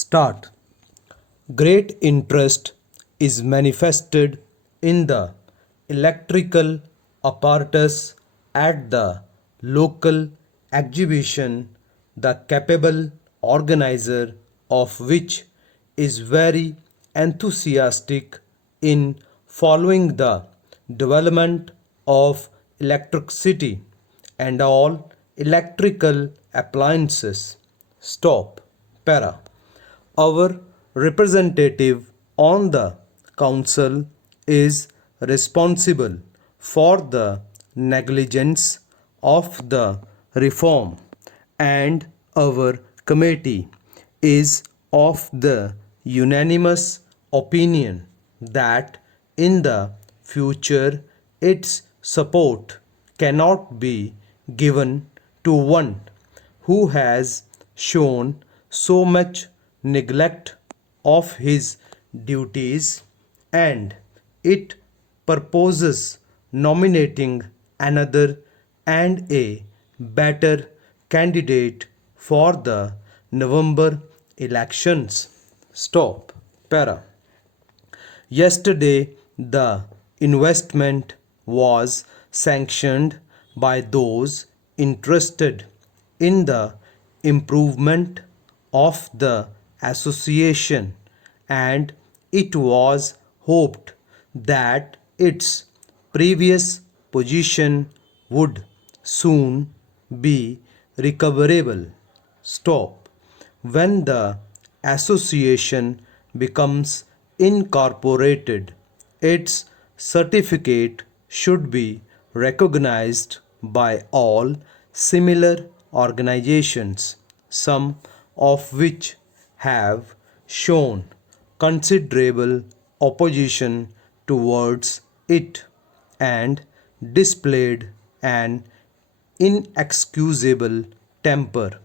Start. Great interest is manifested in the electrical apparatus at the local exhibition, the capable organizer of which is very enthusiastic in following the development of electricity and all electrical appliances. Stop. Para. Our representative on the council is responsible for the negligence of the reform, and our committee is of the unanimous opinion that in the future its support cannot be given to one who has shown so much neglect of his duties, and it purposes nominating another and a better candidate for the November elections. Stop. Para. Yesterday, the investment was sanctioned by those interested in the improvement of the association, and it was hoped that its previous position would soon be recoverable. Stop. When the association becomes incorporated, its certificate should be recognized by all similar organizations, some of which have shown considerable opposition towards it and displayed an inexcusable temper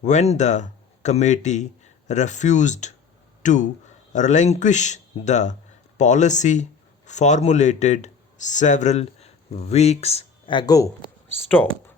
when the committee refused to relinquish the policy formulated several weeks ago. Stop.